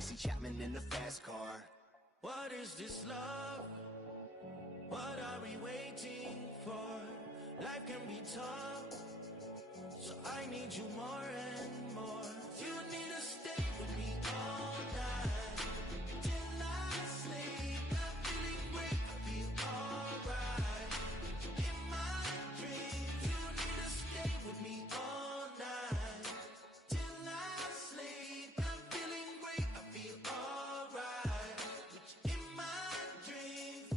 Tracy Chapman in the fast car. What is this love? What are we waiting for? Life can be tough, so I need you more and more. You need to stay with me all night till I sleep. I'm feeling great, I feel alright. In my dreams, you need to stay with me all night till I sleep. I'm feeling great, I feel alright. In my dreams.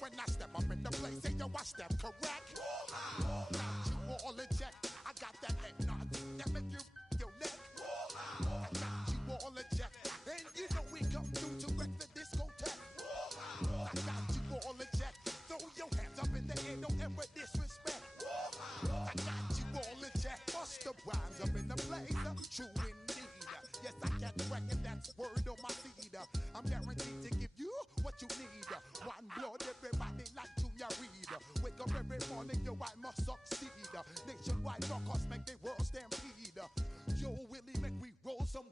When I step up in the place, say yo, I step correct. Got you all in check. I got that head nod that make you your neck. I got you all in check, and you know we come through to wreck the discotheque. I got you all in check. Throw your hands up in the air, don't ever disrespect. I got you all in check. Bust the rhymes up in the place, true indeed. Yes, I can reckon that's word on my seed. I'm guaranteed to give you what you need. One blood, everybody like Junior Reed. Wake up every morning, yo, I must succeed. Nationwide rockers make the world stampede. Yo, Willie, make we roll some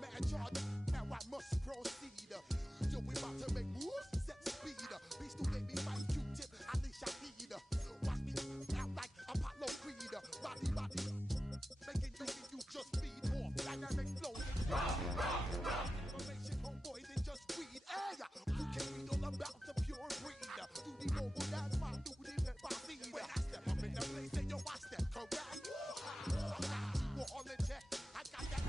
mad charge. Now I must proceed. Yo, we about to make moves, set speed. Beast to make me fight Q-tip, Ali Shaheed. Watch me out like Apollo Creed. Body, making you just feed off dynamic flow. Information, homeboys, and just read. Hey, you can read all about the pure breed. Do the noble, that's my duty, that I see. When I step up in the place, say yo, I step correct. I got you all in check. I got that.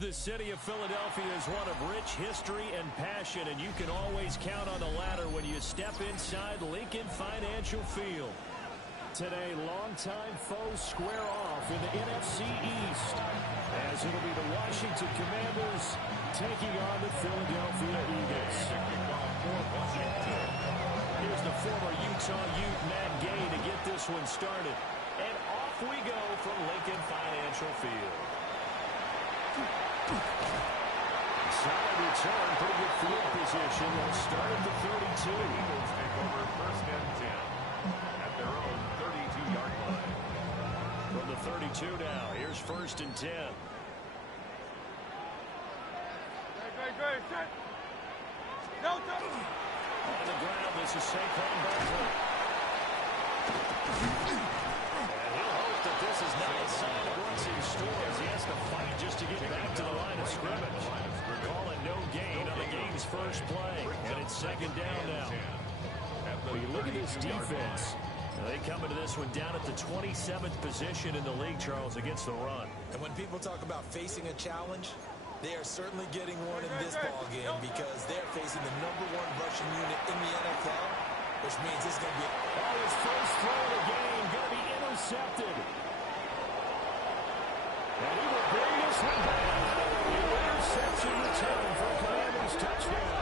The city of Philadelphia is one of rich history and passion, and you can always count on the latter when you step inside Lincoln Financial Field. Today, longtime foes square off in the NFC East, as it'll be the Washington Commanders taking on the Philadelphia Eagles. Here's the former Utah Ute, Matt Gay, to get this one started. And off we go from Lincoln Financial Field. Solid return, pretty good field position. They'll start at the 32. Eagles take over first and 10 at their own 32-yard line. From the 32 now, here's first and 10. No, On the ground, this is Saquon Barkley. And he'll hope that this is not a sign of what's in store as he has to fight just to get back to the line of scrimmage. Calling no gain on the game's first play. And it's second down now. Well, you look at this defense. They come into this one down at the 27th position in the league, Charles, against the run. And when people talk about facing a challenge, they are certainly getting one in this ballgame because they're facing the #1 rushing unit in the NFL, which means it's going to be his first throw of the game going to be intercepted. And he will bring this one back. Interception return for a Commanders touchdown.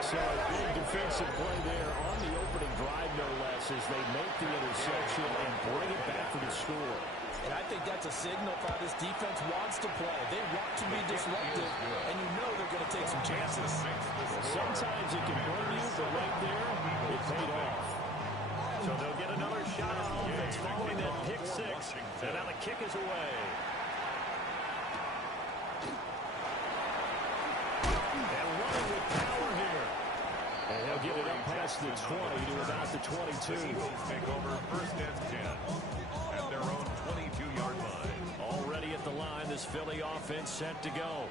So a big defensive play there on the opening drive, no less, as they make the interception and bring it back for the score. And I think that's a signal for how this defense wants to play. They want to be disruptive, and you know they're going to take some chances. Sometimes it can burn you, but right there, it paid off. So they'll get another shot on offense following that pick six, and now the kick is away. And running with power here. And he'll get it up past the 20 to about the 22. Eagles take over first and 10 at their own 22-yard line. Already at the line, this Philly offense set to go.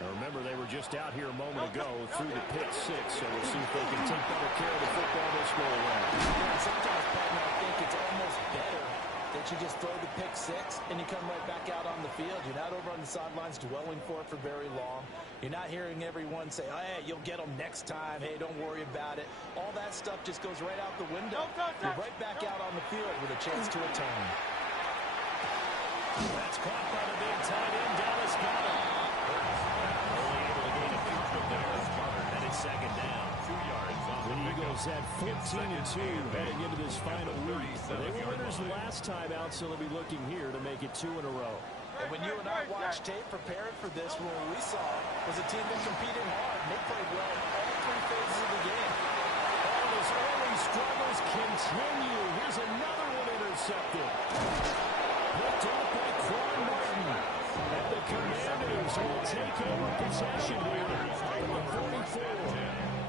Now remember, they were just out here a moment ago through the pick six, so we'll see if they can take better care of the football this go around. Sometimes, partner, I think it's almost better that you just throw the pick six and you come right back out on the field. You're not over on the sidelines dwelling for it for very long. You're not hearing everyone say, oh, hey, you'll get them next time. Hey, don't worry about it. All that stuff just goes right out the window. You're right back out on the field with a chance to atone. That's caught by the big tight end, Dallas Goedert. Only able to gain a few from there. And it's second down. 2 yards on The the Eagles pickup. had 14-2 heading into this final week. They were winners the last time out, so they'll be looking here to make it 2 in a row. And when you and I watched tape preparing for this, what we saw was a team that competed hard. And they played well in all 3 phases of the game. All his early struggles continue. Here's another one intercepted. Picked up by Quan Martin. And the Commanders will take over possession here at the 44.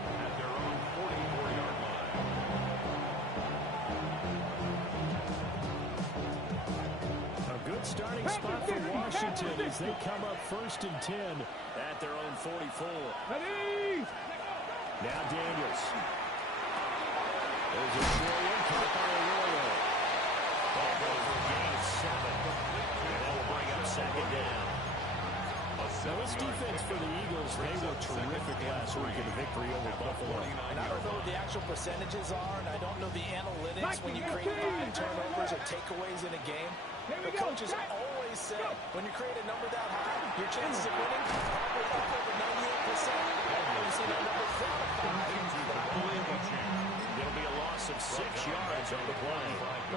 At their own 44-yard line. A good starting spot for Washington as they come up 1st and 10 at their own 44. Now Daniels. There's a throw in, caught by Arroyo. Ball goes for gain 7. And that will bring up second down. Now this defense for the Eagles, they were terrific last week in the victory over Buffalo. And I don't know what the actual percentages are, and I don't know the analytics when you create 5 turnovers or takeaways in a game. The coaches always say when you create a number that high, your chances of winning probably up over 98%. You see that number 4 or 5. There'll be a loss of 6 yards on the play.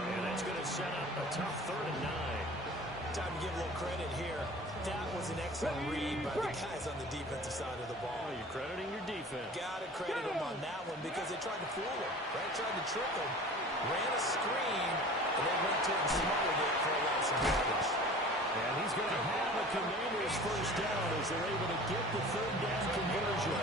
And that's going to set up a tough 3rd and 9. Time to give a little credit here. That was an excellent read by the guys on the defensive side of the ball. Oh, you're crediting your defense. Got to credit them on that one because they tried to fool him, right? Tried to trick him. Ran a screen, and then went to it and smuggled it for a loss of yardage. And he's going to have a Commanders first down as they're able to get the 3rd down conversion.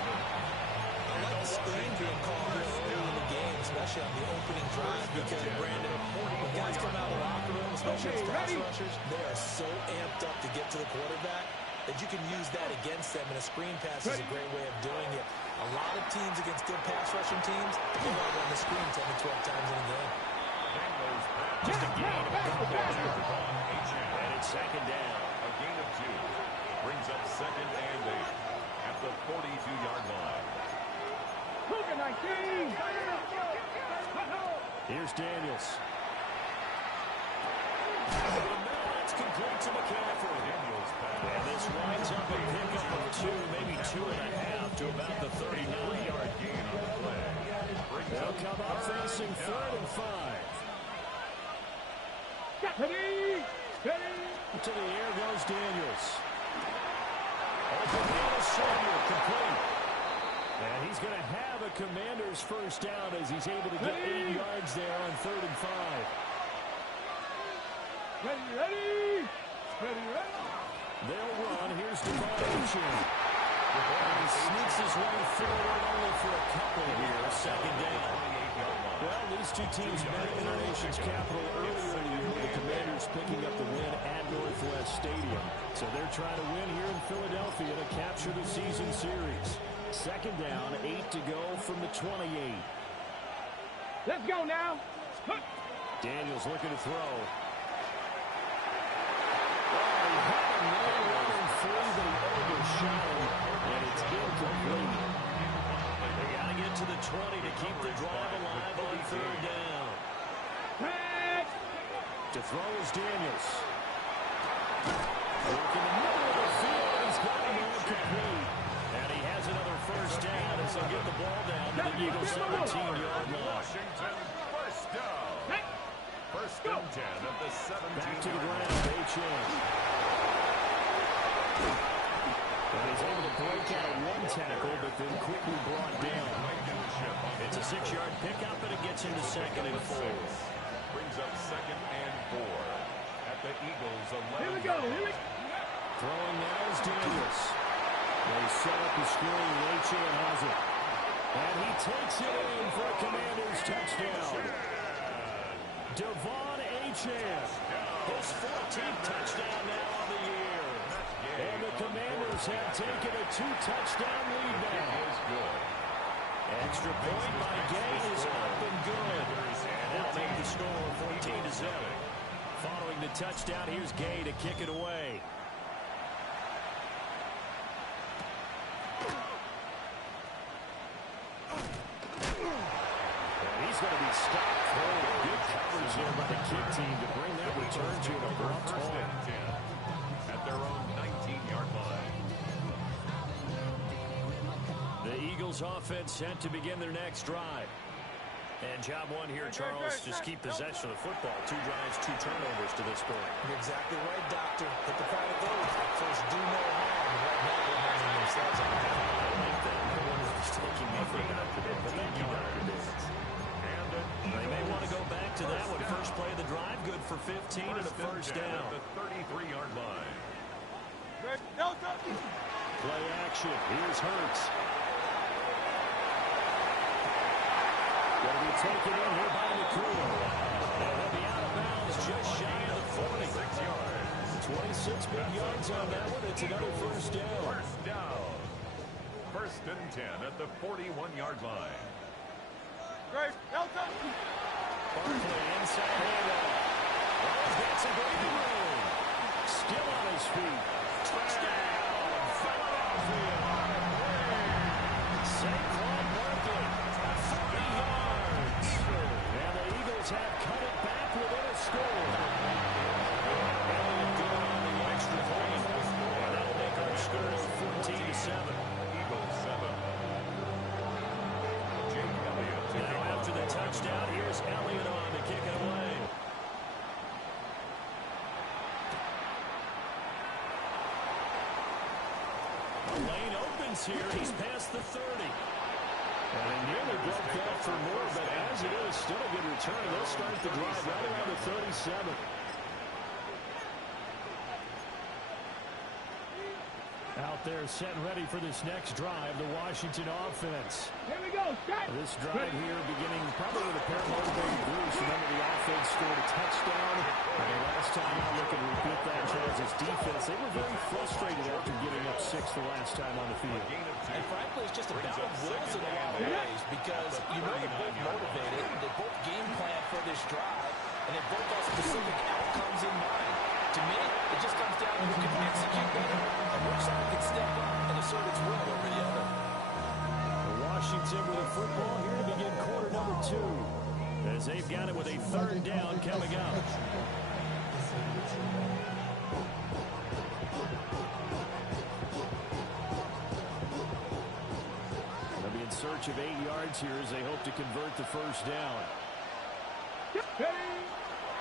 I like the screen being called here early in the game, especially on the opening drive, because, Brandon, when guys come out of the locker room, especially as pass rushers, they are so amped up to get to the quarterback that you can use that against them, and a screen pass is a great way of doing it. A lot of teams against good pass rushing teams, they want to run the screen 10 to 12 times in a game. Just a gain of a couple there. And it's second down. A gain of 2. Brings up 2nd and 8 at the 42-yard line. Here's Daniels. It's complete to McCaffrey. And this winds up a pickup of 2, maybe 2.5 to about the 39-yard Gain on the play. They'll come up facing 3rd and 5. To the air goes Daniels. Open man is Samuel, complete. And he's going to have a Commander's first down as he's able to get 8 yards there on 3rd and 5. They'll run. Here's Devon Achane. He sneaks his way forward only for a couple here. Second down. Well, these two teams met in our nation's capital earlier in the year with the Commanders picking up the win at Northwest Stadium. So they're trying to win here in Philadelphia to capture the season series. Second down, 8 to go from the 28. Let's go now. Daniels looking to throw. Oh, he had a man running through, but he overshot him, and it's incomplete. They got to get to the 20 to keep the drive alive on 3rd down. To throw is Daniels. Working the middle of the field, he's got him incomplete. And he has another first down as they'll get the ball down to the Eagles' 17-yard line. Washington, first down. 1st and 10 at the 17. Back to the ground, Achane. And he's able to break out of one tackle, but then quickly brought down. It's a 6-yard pickup, and it gets into 2nd and 4. Brings up 2nd and 4 at the Eagles' 11. Here we go. Throwing now is Daniels. They set up the screen. Achane has it. And he takes it in for a Commanders touchdown. Devon Achane. His 14th touchdown now on the year. And the Commanders have taken a 2-touchdown lead now. Extra point by Gay is up and good. And that'll make the score 14-0. Following the touchdown, here's Gay to kick it away. And he's going to be stopped for good coverage there by the kick team to bring that return to an abrupt halt. At their own 19-yard line. The Eagles offense set to begin their next drive. And job one here, Charles, just keep possession of the football. 2 drives, 2 turnovers to this point. You're exactly right, Doctor. Hit the crowd of those. First, do no harm. Right now, they're hanging themselves on that. I like that. No one was taking me for a doctor, but thank you, Doctor Davis. They may want to go back to that one. First play of the drive, good for 15 and a first down. At the 33-yard line. Play action. Here's Hurts. Going to be taken in here by McCool. And he'll be out of bounds just shy of the 40. 6 yards. 26 big yards on that one. It's another first down. First down. First and 10 at the 41-yard line. Barkley inside handoff. Oh, he's got some breathing room. Still on his feet. Touchdown, Philadelphia. Saquon Barkley, 40 yards. And the Eagles have cut it back within a score. Elliott good on the extra point. And that'll make our score 14-7. Eagles 7. Now after the touchdown, here's Elliott on to kick it away. The lane opens here. He's past the 30. And he nearly broke that for more, but as it is, still a good return. They'll start the drive right around the 37. Out there set and ready for this next drive, the Washington offense. Here we go. Start. This drive here beginning probably with a pair of motivated Bruce. Remember the offense scored a touchdown. And the last time out, look and repeat that, Charles' defense. They were very frustrated after giving up 6 the last time on the field. And frankly, it's just a battle of wills in a lot of ways because you know they're both motivated, they both game plan for this drive, and they both have specific outcomes in mind. To me, it just comes down to who can execute better and which side can step up and assert its will over the other. Washington with the football here to begin quarter number 2. As they've got it with a third down coming up. They'll be in search of 8 yards here as they hope to convert the first down.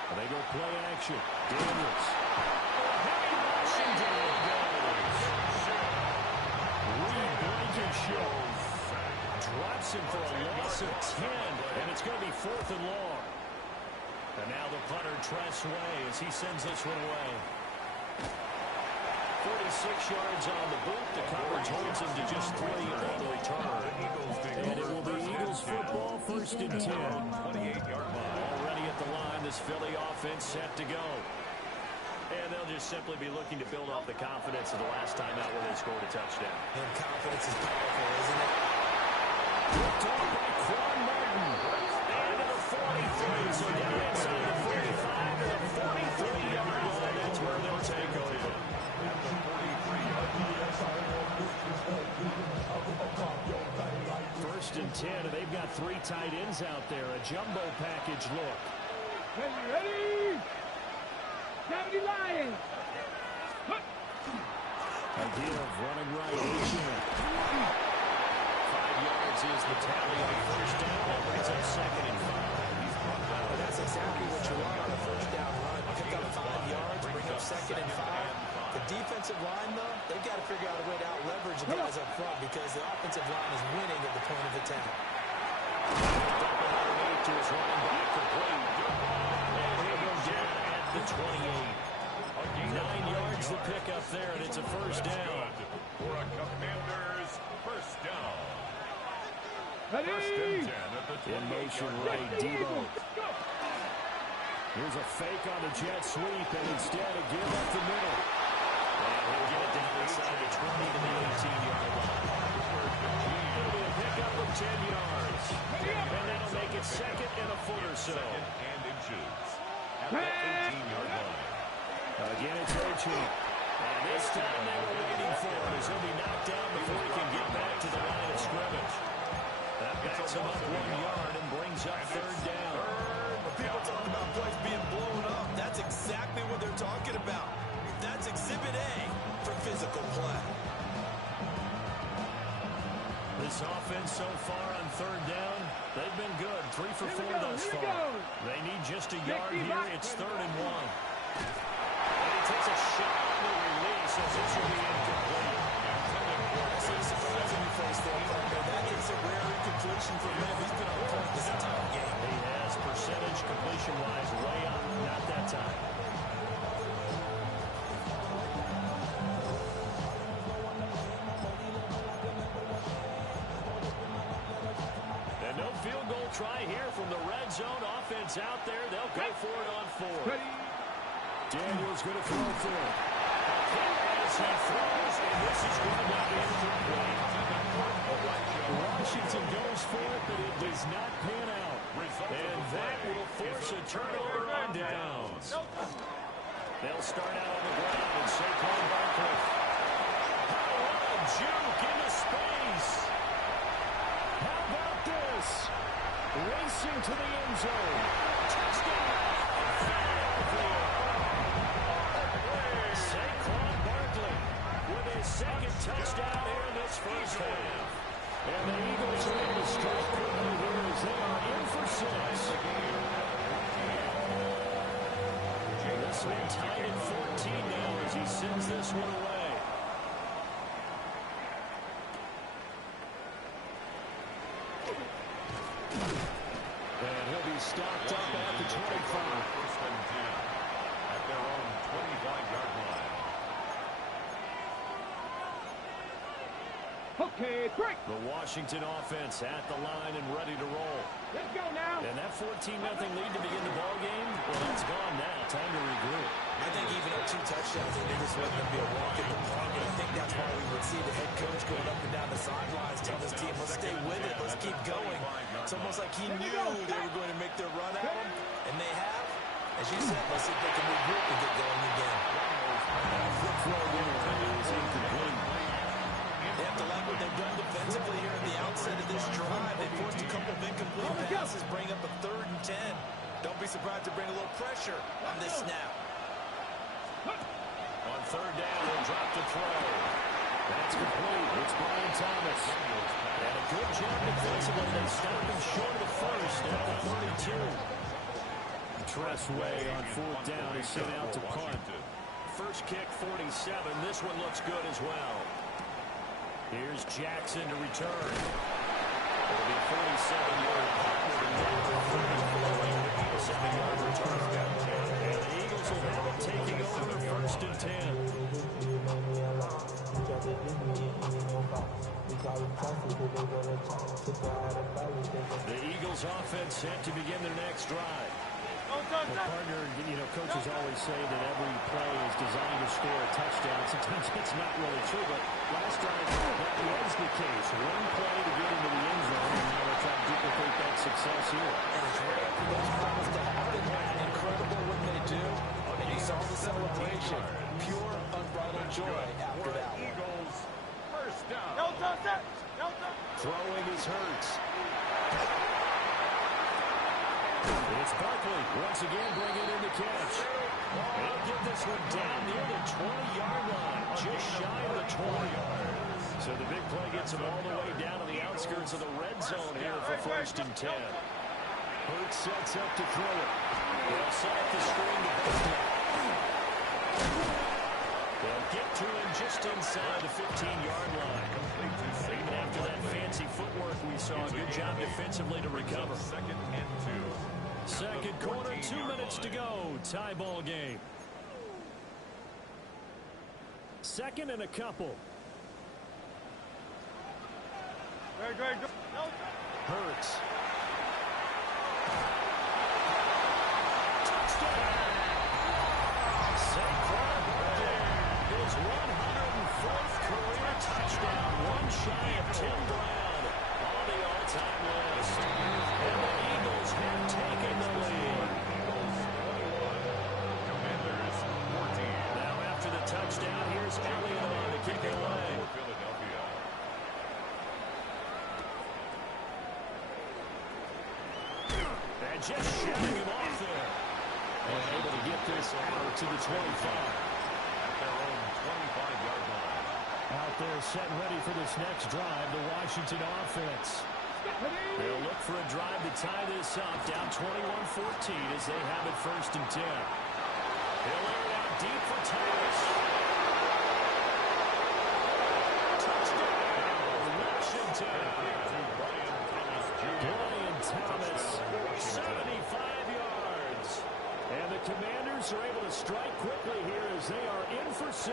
And they go play action. Daniels. Washington goes. Reed Blankenship drops him for a loss of 10, and it's going to be 4th and long. And now the punter, Tress Way, as he sends this one away. 46 yards on the boot. The coverage holds him to just 3 on the return. And it will be Eagles football, 1st and 10. 28-yard line. Already at the line, this Philly offense set to go. And they'll just simply be looking to build off the confidence of the last time out where they scored a touchdown. And confidence is powerful, isn't it? Ripped off by Quan Martin. And to the 43. So down inside the 45 to the 43-yard line. That's where they'll take over. At the 43-yard line. 1st and 10, and they've got 3 tight ends out there. A jumbo package look. Ready? 70 Lions. Idea of running right. 5 yards is the tally on first down. That brings up 2nd and 5. That's exactly what you want on a first down run. Pick up 5 yards, bring up 2nd and 5. The defensive line, though, they've got to figure out a way to out-leverage the guys up front because the offensive line is winning at the point of attack. Dumping underneath to his running back complete. And he'll go down at the 28. 9 yards to pick up there, and it's a first down. For a Commanders first down. Ready? First and 10 at the 28-yard In motion line. right, Debo. Here's a fake on the jet sweep, and instead a give up the middle. And he'll get it down inside the 20 to the 18-yard line. It'll be a pickup of 10 yards. And that'll make it 2nd and a foot or so. 2nd and inches. At the 18-yard line. Again, it's Ochoa. And this time they were waiting for him as he'll be knocked down before he can get back to the line of scrimmage. That backs him up 1 yard and brings up third down. When people talk about plays being blown up, that's exactly what they're talking about. That's Exhibit A for physical play. This offense so far on third down, they've been good. 3 for 4 thus far. They need just a yard here. It's 3rd and 1. And he takes a shot on the release as this will be incomplete. That's a surprising face there, partner. That is a rare incompletion for him. He's been on point this entire game. He has percentage completion-wise way up. Not that time. And no field goal try here from the red zone. Offense out there. They'll go for it on 4. Daniels going to throw for it. As he throws, and this is going to be incomplete. Washington goes for it, but it does not pan out. And that will force a turnover on downs. They'll start out on the ground, and Saquon Barkley. What a juke into space. How about this? Racing to the end zone. Touchdown. Saquon Barkley with his second touchdown here in this first half. And the Eagles are able to strike quickly here as they are in for 6. This one tied at 14 now as he sends this one away. And he'll be stopped up at the 25. 1st and 10 at their own 25-yard line. Okay, break. The Washington offense at the line and ready to roll. Let's go now. And that 14-0 lead to begin the ball game, well, that's gone now. Time to regroup. I think even up 2 touchdowns, they knew this wasn't going to be a walk in the park. And I think that's why we would see the head coach going up and down the sidelines, telling his team, let's stay with it, let's keep going. It's almost like he knew they were going to make their run at him, and they have. As you said, let's see if they can regroup and get going again. Quick throw there is incomplete. They have to like what they've done defensively here at the outset of this drive. They forced a couple of incomplete passes, bring up a 3rd and 10. Don't be surprised to bring a little pressure on this snap. On 3rd down, they'll drop the throw. That's complete. It's Brian Thomas. And a good job defensively. They stop him short of the first at the 32. Tressway on 4th down is sent out to punt. First kick, 47. This one looks good as well. Here's Jackson to return. It'll be 47-yard punt with a 7-yard return. And the Eagles will have it taking over 1st and 10. The Eagles offense set to begin their next drive. Well, partner, you know, coaches always say that every play is designed to score a touchdown. Sometimes it's not really true, but last drive that was the case. One play to get into the end zone, and now they're trying to duplicate that success here. And it's rare for those plays to happen. Incredible when they do. And you saw the celebration. Pure, unbridled joy after that one. Eagles, 1st down. Throwing is Hurts. It's Barkley once again bringing in the catch. He'll get this one down near the 20-yard line, just shy of the 20. So the big play gets him all the way down to the outskirts of the red zone here for 1st and 10. Hurts sets up to throw it. They'll set up the screen to Barkley. They'll get to him just inside the 15-yard line. Even after that fancy footwork we saw, a good job defensively to recover. 2nd and 2. Second quarter, 2 minutes to go. Tie ball game. 2nd and a couple. Hurts. Touchdown! Saquon Barkley. His 104th career touchdown. One shy of Tim Brown on the all-time list. And the Eagles have taken the lead. Commanders 14. touchdown. Here's Elliott on to kick it away. Philadelphia. And just shoving him off there. And able to get this out to the 25. At their own 25-yard line. Out there setting ready for this next drive, the Washington offense. They'll look for a drive to tie this up, down 21-14 as they have it 1st and 10. He'll air it out deep for Thomas. Touchdown, Washington. Brian Thomas, 75 yards. And the Commanders are able to strike quickly here as they are in for 6.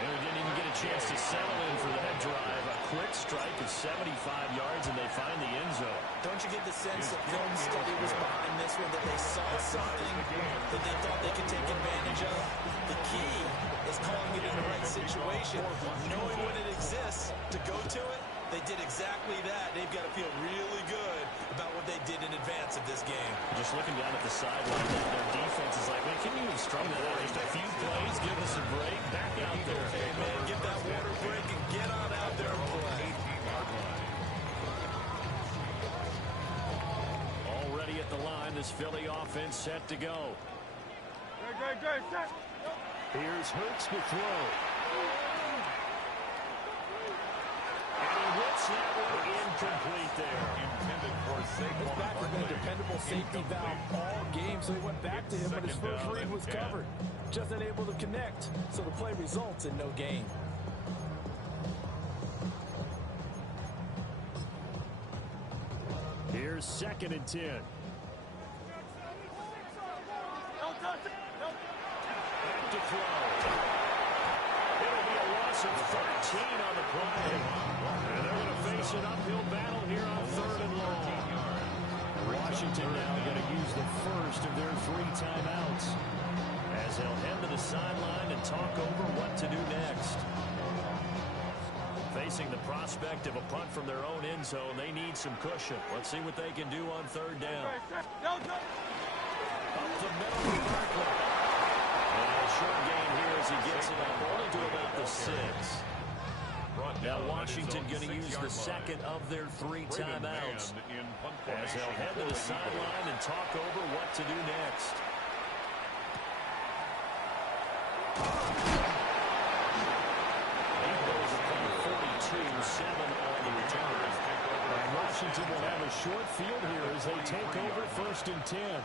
And we didn't even get a chance to settle in for that drive. A quick strike of 75 yards, and they find the end zone. Don't you get the sense that film study was behind this one, that they saw something that they thought they could take advantage of? The key is calling it in the right situation, knowing when it exists to go to it. They did exactly that. They've got to feel really good about what they did in advance of this game. Just looking down at the sideline, their defense is like, man, can you have strung that out? Just a few plays, give us a break, back out there. Hey, man, get that water break and get on out there and play. Already at the line, this Philly offense set to go. Here's Hurts to throw. That one incomplete there. Intended for Saquon. His back has been a dependable safety valve all game, so he went back to him, but his first read was covered. Just unable to connect, so the play results in no gain. Here's 2nd and 10. Back to throw. It'll be a loss of 13 on the play. And they're going to face an uphill battle here on 3rd and long. Washington now going to use the first of their 3 timeouts as they'll head to the sideline and talk over what to do next. Facing the prospect of a punt from their own end zone, they need some cushion. Let's see what they can do on 3rd down. Up the middle of Barkley. And a short gain here as he gets it up only to about the 6. Now Washington going to use the 2nd of their 3 timeouts as they'll head to the sideline and talk over what to do next. Eagles are 42-7 on the return. And Washington will have a short field here as they take over 1st and 10.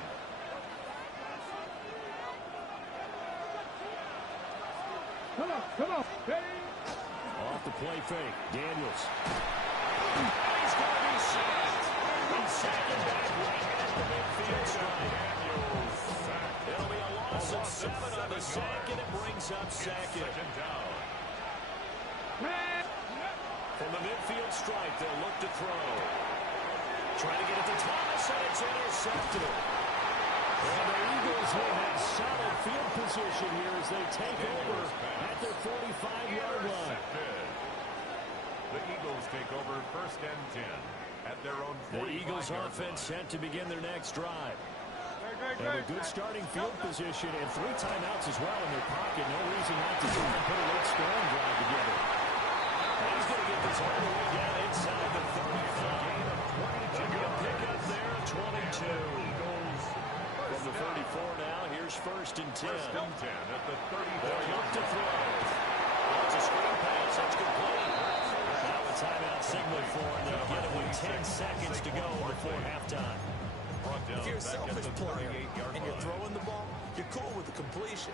Come on. Ready? Off the play fake, Daniels. And he's going to be sacked. He's sacking back right at the midfield stripe. It'll be a loss of 7 on the sack, and it brings up 2nd. From the midfield stripe, they'll look to throw. Trying to get it to Thomas, and it's intercepted. And the Eagles will have solid field position here as they take over at their 45-yard line. The Eagles take over 1st and 10 at their own 45-yard line. The Eagles offense set to begin their next drive. They have a good starting field position and 3 timeouts as well in their pocket. No reason not to try and put a late scoring drive together. And he's going to get this all the way down inside the 35. A good pickup there, 22. From the 34 now, here's 1st and 10. 1st and 10 at the 34. They'll look to throw. It's a screen pass. That's complete. Now a timeout signal for them. They'll get it with 10 seconds to go before halftime. If you're a selfish player and you're throwing the ball, you're cool with the completion.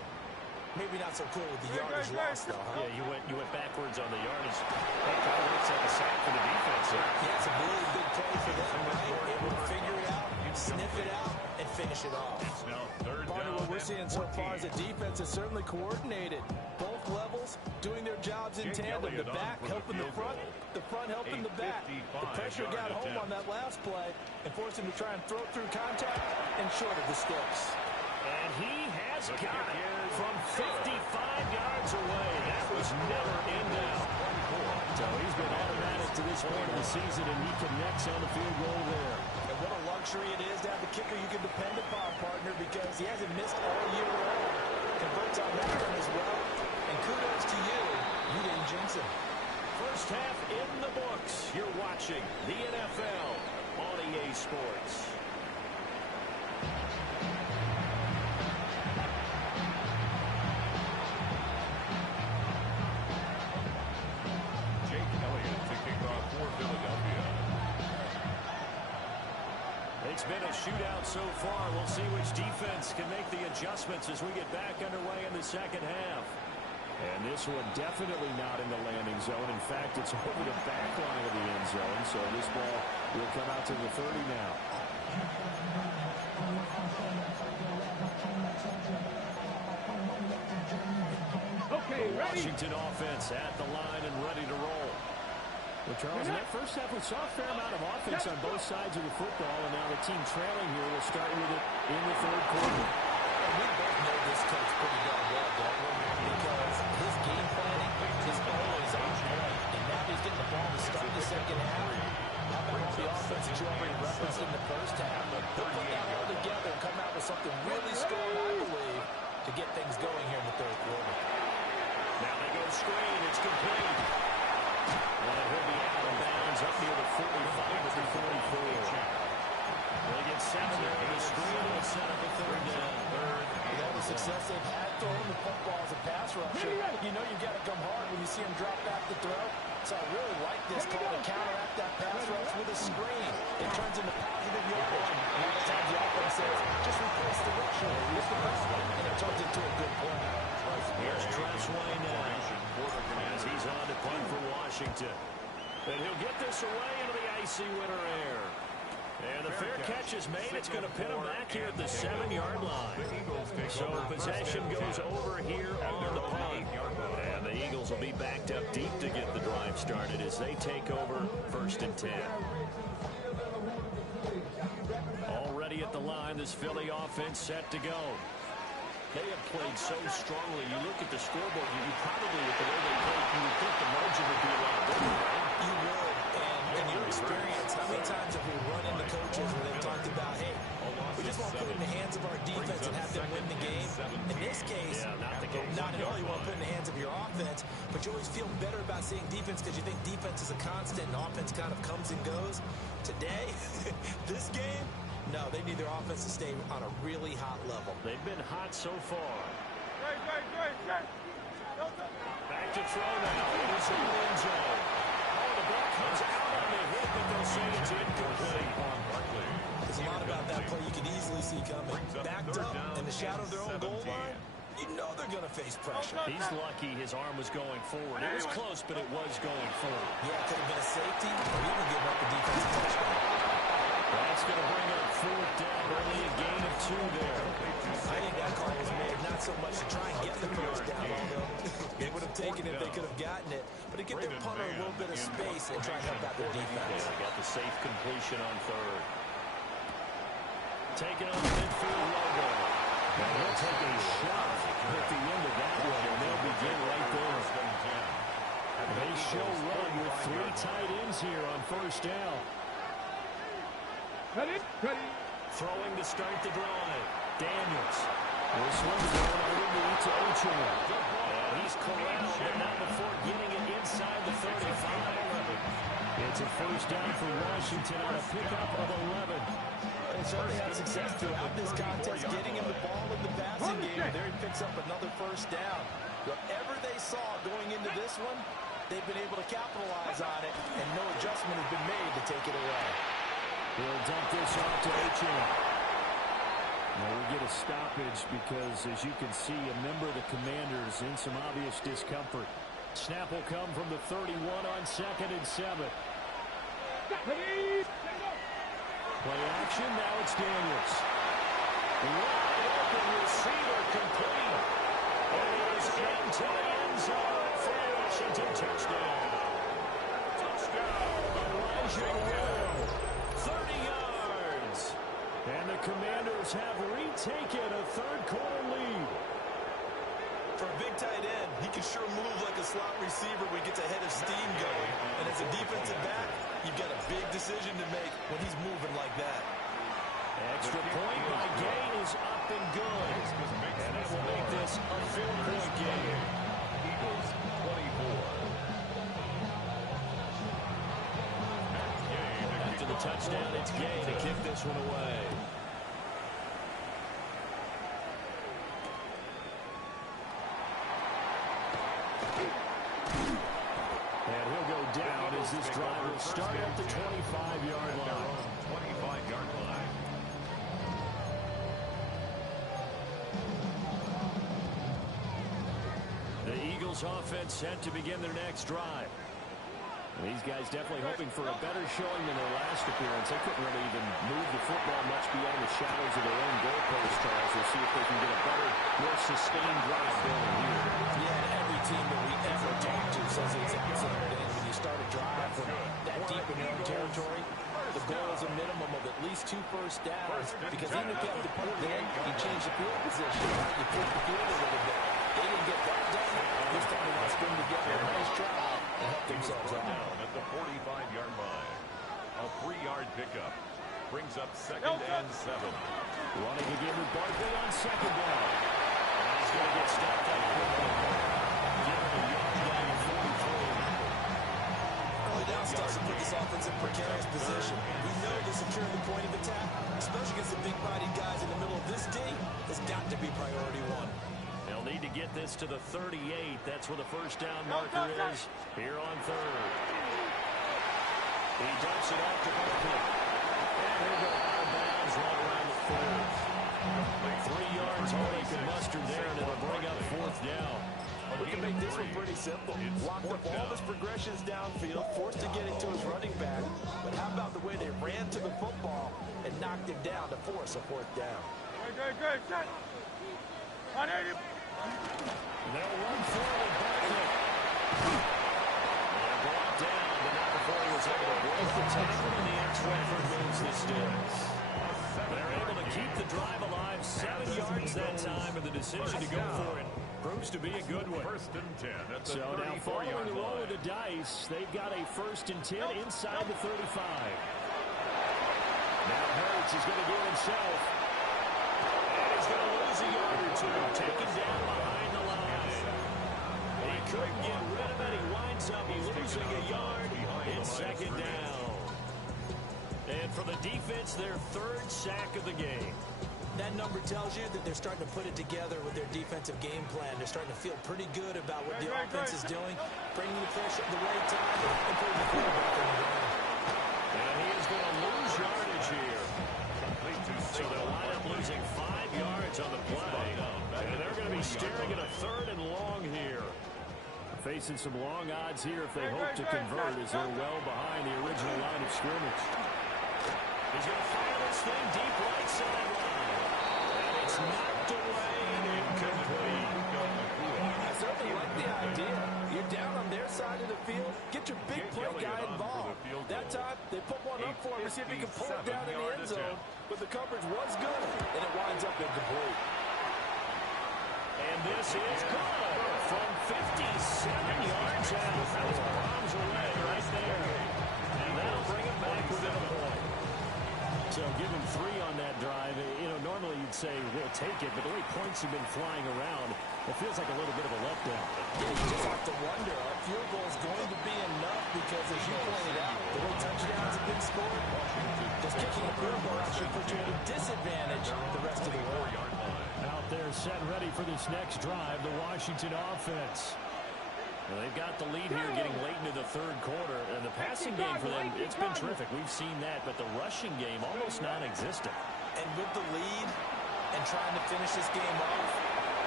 Maybe not so cool with the yardage loss, though, huh? Yeah, you went backwards on the yardage. That kind of looks like a sack for the defense here. Yeah, it's a really big play for them, right? Able to figure it out, sniff it out, and finish it off. It's now 3rd Part down of what we're seeing so far is the defense is certainly coordinated. Both levels doing their jobs in tandem. The back helping the front helping the back. The pressure got home on that last play and forced him to try and throw through contact and short of the sticks. And he has got it from 55 yards away. That was never in doubt. So he's been automatic to this point of the season, and he connects on the field goal there. And what a luxury it is to have a kicker you can depend upon, partner, because he hasn't missed all year long. Converts on that one as well. And kudos to you. You didn't jinx him. First half in the books. You're watching the NFL on EA Sports. It's been a shootout so far. We'll see which defense can make the adjustments as we get back underway in the second half. And this one definitely not in the landing zone. In fact, it's over the back line of the end zone. So this ball will come out to the 30 now. Okay, ready? Washington offense at the line and ready to roll. Well, Charles, in that first half, we saw a fair amount of offense on both sides of the football, and now the team trailing here will start with it in the third quarter. And we both know this coach pretty darn well, don't we? Because his game planning is always on point. And now he's getting the ball to start the second half. How about all the offense that you already referenced in the first half? But he'll put that all together and come out with something really strong, I believe, to get things going here in the third quarter. Now they go screen. It's complete. And he'll be out of bounds up near the 45 to the 44. They get set there on the screen and set up a third down. With all the success they've had throwing the football as a pass rusher, you know you've got to come hard when you see him drop back to throw. So I really like this call to counteract that pass rush with a screen. It turns into positive yardage. A lot of times the offense says, just replace the rusher with the pass one, and it turns into a good play. Here's Tressway now as he's on to punt for Washington. And he'll get this away into the icy winter air. And the fair catch is made. It's going to pin him back here at the 7-yard line. So possession goes over here on the punt. And the Eagles will be backed up deep to get the drive started as they take over 1st and 10. Already at the line, this Philly offense set to go. They have played so strongly. You look at the scoreboard, you probably, with the way they played, you would think the margin would be a lot bigger, right? You would. And in your experience, how many times have we run into coaches where they've talked about, hey, we just want to put it in the hands of our defense and have them win the game? In this case, not at all. You want to put it in the hands of your offense, but you always feel better about seeing defense because you think defense is a constant and offense kind of comes and goes. Today, this game, no, they need their offense to stay on a really hot level. They've been hot so far. Back to throw now. It is in the end zone. Oh, the ball comes out on the hit, but they'll say it's incomplete. There's a lot about that play you can easily see coming. Backed up in the shadow of their own goal line, you know they're going to face pressure. He's lucky his arm was going forward. It was close, but it was going forward. Yeah, it could have been a safety, or even giving up the defensive touchdown. That's going to bring up 4th down, only a gain of 2 there. I think that call was made not so much to try and get the first down, although they would have taken it if they could have gotten it, but to get their punter a little bit of space and try and help out their defense. They got the safe completion on 3rd. Taking on the midfield logo. And he'll take a shot at the end of that one, and they'll begin right there. They show run with 3 tight ends here on 1st down. Ready? Throwing to start the drive. Daniels. This one's going underneath to Ochoa. And he's corralled, but not before getting it inside the 35. It's a 1st down for Washington on a pickup of 11. They certainly had success throughout this contest, getting him the ball in the passing game. There he picks up another 1st down. Whatever they saw going into this one, they've been able to capitalize on it, and no adjustment has been made to take it away. He'll dump this off to Ochoa. Now we get a stoppage because, as you can see, a member of the Commanders in some obvious discomfort. Snap will come from the 31 on 2nd and 7. Play action, now it's Daniels. Wide open receiver complete. And it is into the end zone for Washington. Touchdown. Elijah Will, 30 yards. And the Commanders have retaken a 3rd quarter lead. For a big tight end, he can sure move like a slot receiver when he gets a head of steam going. And as a defensive back, you've got a big decision to make when he's moving like that. Extra point by Gay is up and good. And that will make this a 4-point game. Eagles 24. After the touchdown, it's Gay to kick this one away. And he'll go down as this drive will start at the 25-yard line. 25-yard line. The Eagles offense set to begin their next drive. These guys definitely hoping for a better showing than their last appearance. They couldn't really even move the football much beyond the shadows of their own goalpost, Charles. We'll see if they can get a better, more sustained drive going here. Yeah, every team that we ever talk to says the exact same thing. When you start a drive from that deep in your own territory, the goal is a minimum of at least 2 first downs. Because even if you have to put it in, you change the field position. You put the field a little bit. They didn't get that done. This time they got to string together a nice drive and help themselves out. Down at the 45-yard line. A 3-yard pickup brings up 2nd and 7. Running again with Barkley on 2nd down. And he's going to get stopped up quickly. Give him a yard down to 43. Early down starts to put this offense in precarious position. We know to secure the point of attack, especially against the big-bodied guys in the middle of this D, has got to be priority 1. They'll need to get this to the 38. That's where the first down marker is here on 3rd. He dumps it off to Barkley. And he'll go out of bounds right around the 4th. 3 yards all he can muster there, and it'll bring up 4th down. We can make this one pretty simple. Locked up all his progressions downfield, forced to get it to his running back. But how about the way they ran to the football and knocked him down to force a 4th down? Good. Shut. They'll run forward, Barkley. They're brought down, but not before he was able to break the tackle, and the extra effort moves the sticks. They're able to keep the drive alive, 7 yards that time, and the decision to go for it proves to be a good one. 1st and 10 at the So now following the roll of line. the dice, they've got a 1st and 10 inside the 35. Now Hurts is going to do it himself. And he's going to lose a yard or 2, taken down behind the line. He couldn't get rid of it. He winds up losing a yard in 2nd down. And for the defense, their 3rd sack of the game. That number tells you that they're starting to put it together with their defensive game plan. They're starting to feel pretty good about what the offense is doing, bringing the pressure at the right time, and putting the quarterback on the ground. And he is going to lose yardage here. So they'll wind up losing 5 yards on the play. And they're going to be staring at a 3rd and long here. Facing some long odds here if they hope to convert, as they're well behind the original line of scrimmage. He's going to fire this thing deep right sideline. And it's knocked away and incomplete. I certainly like the idea. You're down on their side of the field. Get your big play guy involved. That time, they put one up for him to see if he can pull it down in the end zone. But the coverage was good, and it winds up incomplete. And this is good from 57 yards out. That's bombs away right there. And that'll bring him back within a point. So give him 3 on that drive. You know, normally you'd say we'll take it, but the way points have been flying around, it feels like a little bit of a letdown. Yeah, you just have to wonder. A field goal is going to be enough because, as you pointed out, the way touchdowns have been scored, just kicking a field goal actually puts you at a disadvantage the rest of the way. Out there set ready for this next drive, the Washington offense. Well, they've got the lead here getting late into the 3rd quarter, and the passing game for them, it's been terrific. We've seen that, but the rushing game almost non-existent. And with the lead and trying to finish this game off,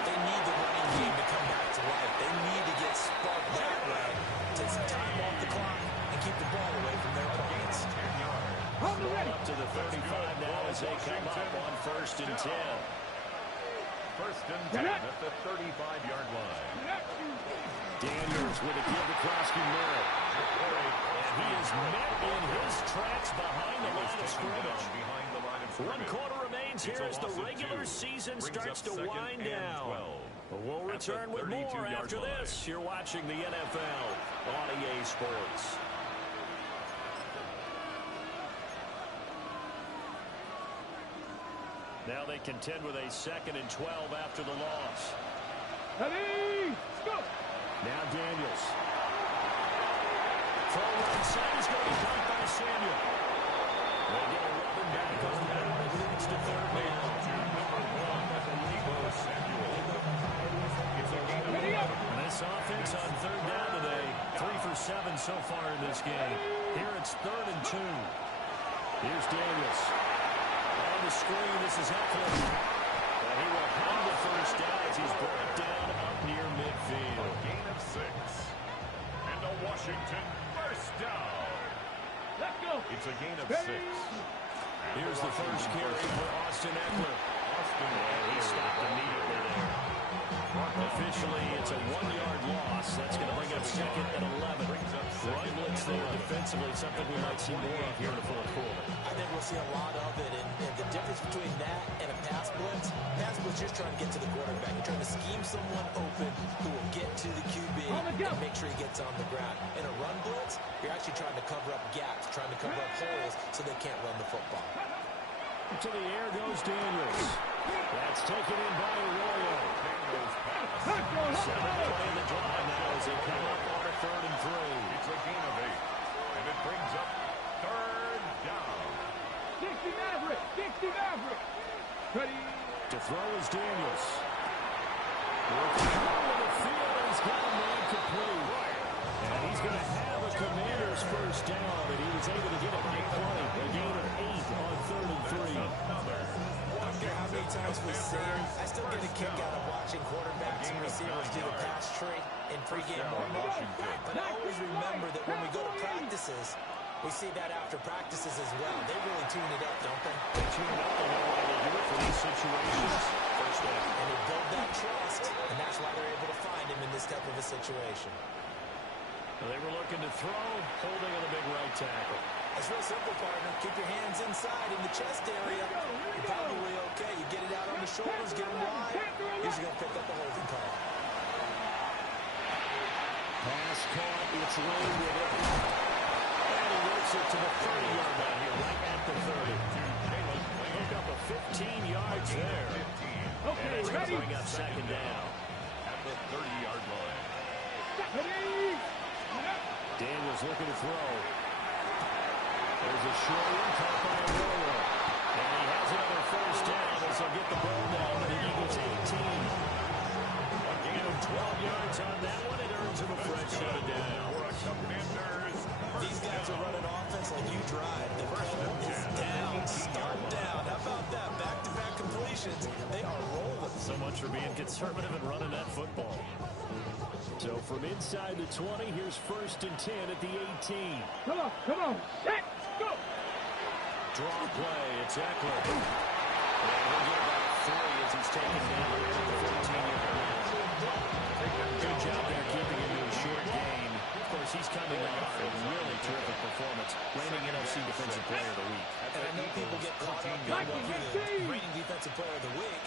they need the running game to come back to life. They need to get sparked that way, take some time off the clock, and keep the ball away from their opponents. Up to the 35 now as they come up on 1st and 10. 1st and 10 at the 35-yard line. Daniels with a give to Krosky Merritt. And he is met in his tracks behind the line of scrimmage. 1 quarter remains here as the regular season starts to wind down. We'll return with more after this. You're watching the NFL on EA Sports. Now they contend with a 2nd and 12 after the loss. Ready, go! Now Daniels. Throw right side is going to be caught by Samuel. They get a rubber back on that. It leads to third down. And this offense on third down today, 3 for 7 so far in this game. Here it's 3rd and 2. Here's Daniels. On the screen, this is Eckler. And he will have the first down as he's brought down up near midfield. A gain of 6. And a Washington first down. Let's go! It's a gain of 6. Here's the first carry for Austin Eckler. And he stopped immediately there. Officially, it's a 1-yard loss. That's going to bring up 2nd and 11. Run blitz there defensively, something we might see more of here in the fourth quarter. I think we'll see a lot of it, and the difference between that and a pass blitz, you're just trying to get to the quarterback. You're trying to scheme someone open who will get to the QB and make sure he gets on the ground. In a run blitz, you're actually trying to cover up gaps, trying to cover up holes so they can't run the football. To the air goes Daniels. That's taken in by Arroyo. Second play in the drive now as they come up on a 3rd and 3. It's a gain of 8. And it brings up 3rd down. 60 Maverick! 60 Maverick! Ready? To throw is Daniels. Working through the field, and he's got a man complete. And he's going to have a Commander's first down, and he was able to get a big play. A gain of 8 on 3rd and 3. I don't care how many times we say it, I still get a kick out of watching quarterbacks and receivers do the pass tree in pregame warm-up. But I always remember that when we go to practices, we see that after practices as well. They really tune it up, don't they? They tune it up. They know what to do it for these situations. First down. And they build that trust, and that's why they're able to find him in this type of a situation. They were looking to throw, holding on the big right tackle. It's real simple, partner. Keep your hands inside in the chest area. You're probably okay. You get it out on the shoulders, get them wide. He's going to pick up the holding call. Pass caught. It's Lane with it. And he works it to the 30-yard line here, right at the 30. Pick up a 15 yards there. Okay, and it's going to ready? bring up 2nd down. At the 30-yard line. Ready? Daniels looking to throw. There's a short one caught by Arroyo. And he has another first down as they'll get the ball down to the Eagles 18. A gain of 12 yards on that one. It earns him a fresh set of down. These guys are running offense like you drive. The pedal is down. Start down. How about that? Back-to-back completions. They are rolling. So much for being conservative and running that football. So from inside the 20, here's 1st and 10 at the 18. Come on, set, go! Draw play, it's Eckler. And he'll get about 3 as he's taken down at the 14-yard line. Good job there keeping him to a short gain. Of course, he's coming off a really terrific performance, reigning NFC Defensive Player of the Week. And I know people get caught up in what you're the reigning Defensive Player of the Week.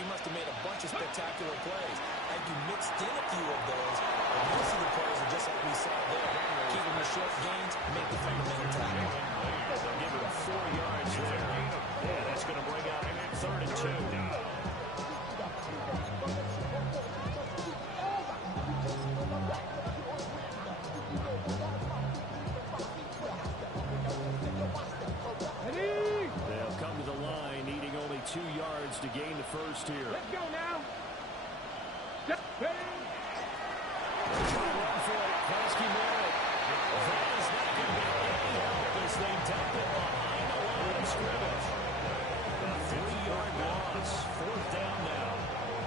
You must have made a bunch of spectacular plays. Had you mixed in a few of those, and most of the plays are just like we saw there. Keep them to short gains, make the fundamental tackle. They'll give him 4 yards there. Yeah, that's going to bring up 3rd and 2. They'll come to the line, needing only 2 yards to gain the first here. Let's go now. Step, ready? Run for it. Klasky Merritt. That is not going to be any help as they dump it behind the line of scrimmage. A 3-yard loss. 4th down now.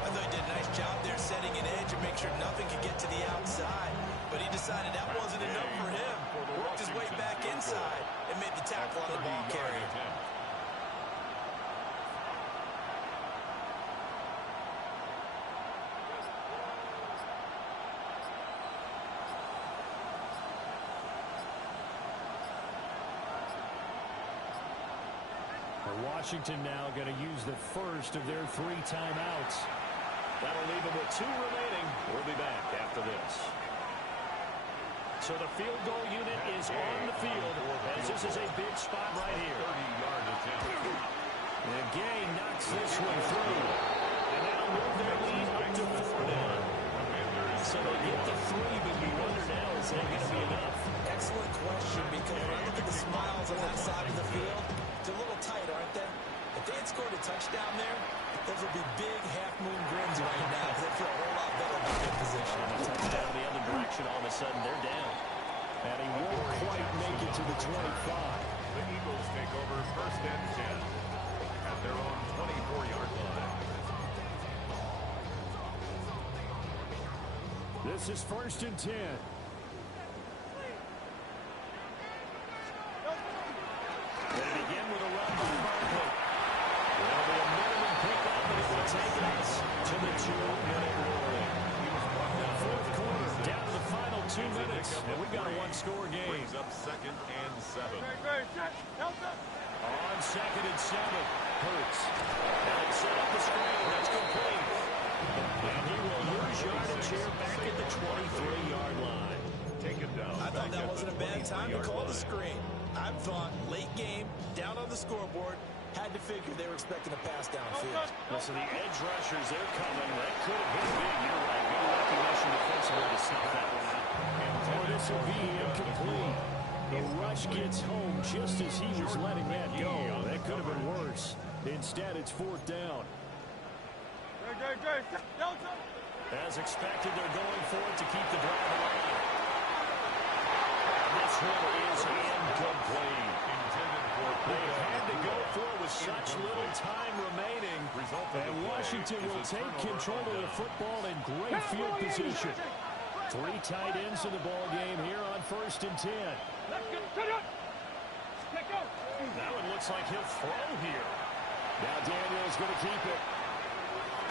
I thought he did a nice job there setting an edge and make sure nothing could get to the outside. But he decided that wasn't enough for him. Worked his way back inside and made the tackle on the ball carrier. Washington now going to use the first of their 3 timeouts. That'll leave them with 2 remaining. We'll be back after this. So the field goal unit is on the field as this is a big spot right here. 30-yard attempt. And Gay knocks this one through. And that'll move their lead up to 4 now. So they get the 3, but you wonder now, is that going to be enough? Excellent question, because when I look at the smiles on that side of the field, they're a little tight, aren't they? If they had scored a touchdown there, those would be big half-moon grins right now. They feel a whole lot better about their position. And a touchdown the other direction, all of a sudden they're down. And he won't quite make it to the 25. The Eagles take over 1st and 10 at their own 24-yard line. This is 1st and 10. They begin with a run by Barkley. There'll be a minimum pickup, but it will take us to the 2-minute warning. Now, 4th quarter, down to the final 2 minutes, and we've got a one-score game. Brings up 2nd and 7. On 2nd and 7, Hurts. Now they set up the screen. That's complete. And he will lose yardage here back at the 23-yard line. Taken down. I thought that wasn't a bad time to call the screen. I thought late game, down on the scoreboard, had to figure they were expecting a pass downfield. Well, so the edge rushers, they're coming. That could have been big. You're right. Good recognition defensively to snuff that one out. Oh, this will be incomplete. The rush gets home just as he was letting that go. That could have been worse. Instead, it's 4th down. As expected, they're going for it to keep the drive alive. This one is incomplete. They had to go for it with such little time remaining. And Washington will take control of the football in great field position. 3 tight ends in the ball game here on 1st and 10. That one looks like he'll throw here. Now Daniel's going to keep it.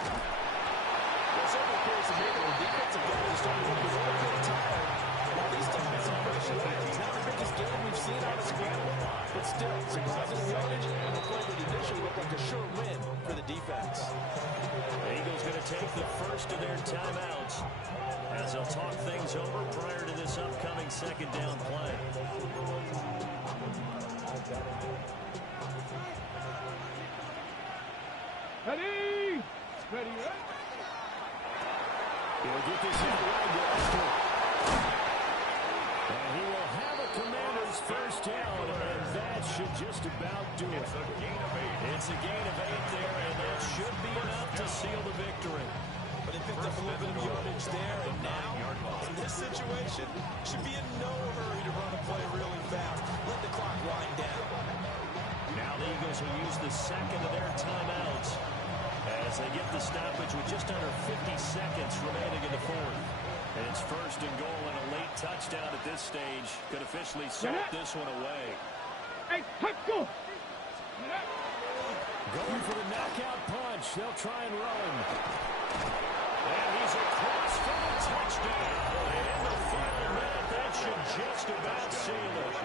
Well, several periods of game, the defensive guys are starting to look a little bit tired. Now, these times on pressure, it's not the biggest game we've seen out of scramble, but still, some positive yardage, and the play that initially looked like a sure win for the defense. The Eagles going to take the first of their timeouts as they'll talk things over prior to this upcoming 2nd down play. Ready? Ready, He'll get this out right to Esther. And he will have a Commander's 1st down, and that should just about do it. It's a gain of 8. It's a gain of 8 there, and that should be enough to seal the victory. But they picked up a little bit of yardage there, and now, in this situation, should be in no hurry to run a play really fast. Let the clock wind down. Now the Eagles will use the 2nd of their timeouts as they get the stoppage with just under 50 seconds remaining in the 4th. And it's 1st and goal, and a late touchdown at this stage could officially salt this one away. Hey, go! Going for the knockout punch. They'll try and run. And he's across for the touchdown. And in the final minute, that should just about seal it.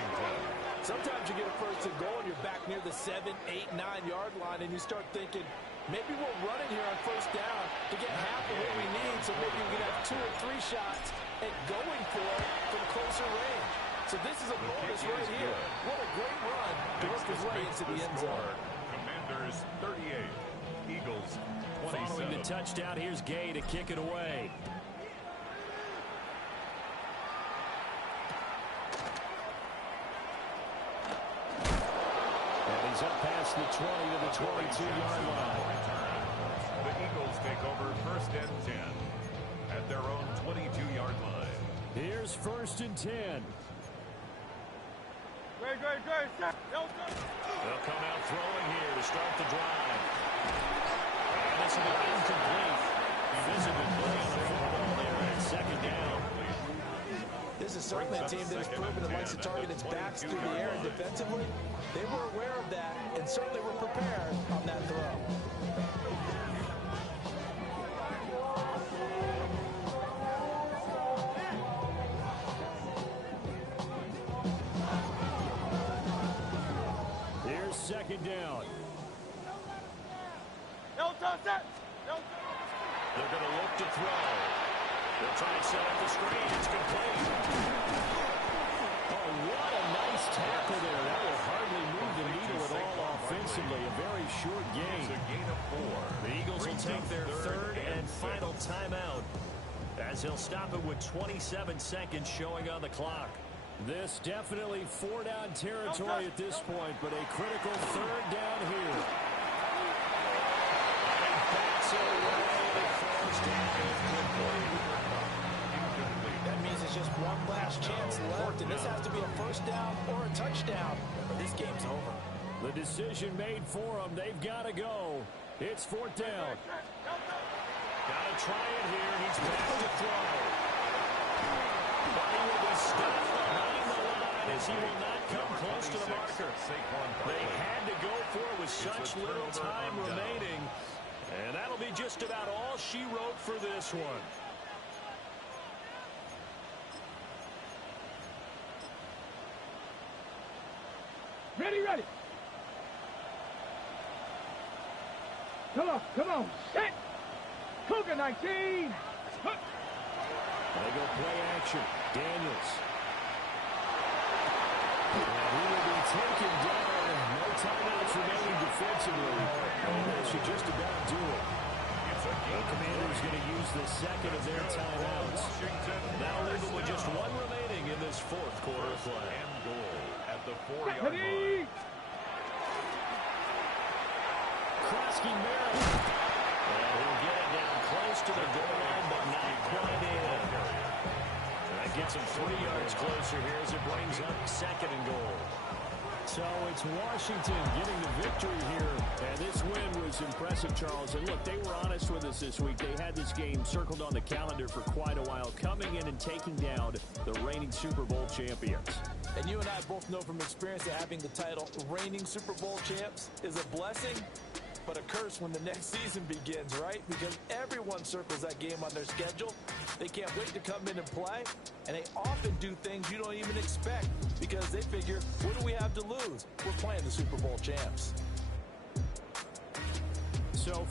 Sometimes you get a 1st and goal, and you're back near the 7, 8, 9-yard line, and you start thinking, maybe we'll run it here on 1st down to get half of what we need, so maybe we can have 2 or 3 shots at going for it from closer range. So this is a bonus right here. What a great run to work his way into the end zone. Commanders 38, Eagles 27. Following the touchdown, here's Gay to kick it away. And he's up past the 20 to the 22-yard line. The Eagles take over 1st and 10 at their own 22-yard line. Here's 1st and 10. They'll come out throwing here to start the drive. And this will be incomplete. Physical play on the football there at 2nd down. This is certainly a team that has proven it likes to target its backs through the air, and defensively, they were aware of that and certainly were prepared on that throw. Here's 2nd down. They're going to look to throw. They'll try and set up the screen. It's complete. Oh, what a nice tackle there. That will hardly move the needle at all defensively, a very short gain. It's a gain of 4. The Eagles will take their third and final timeout, as he'll stop it with 27 seconds showing on the clock. This definitely 4-down territory at this point, but a critical 3rd down here. And backs it away. That means it's just one last chance left, and this has to be a 1st down or a touchdown, or this game's over. The decision made for them. They've got to go. It's 4th down. Got to try it here. He's back to throw. But he will be stopped behind the line as he will not come close to the marker. They had to go for it with such little time remaining. And that'll be just about all she wrote for this one. Ready, ready. Come on, set. Cougar 19. They go play action. Daniels. And he will be taken down. No timeouts remaining defensively. And that should just about do it. The Commanders going to use the second of their timeouts. That'll leave them with just one remaining in this 4th quarter play. And goal at the 4-yard line. Krosky Merritt. And he'll get it down close to the goal line, but not quite in. And that gets him 3 yards closer here as it brings up 2nd and goal. So it's Washington getting the victory here. And this win was impressive, Charles. And look, they were honest with us this week. They had this game circled on the calendar for quite a while, coming in and taking down the reigning Super Bowl champions. And you and I both know from experience that having the title reigning Super Bowl champs is a blessing, but a curse when the next season begins, right? Because everyone circles that game on their schedule. They can't wait to come in and play, and they often do things you don't even expect because they figure, what do we have to lose? We're playing the Super Bowl champs.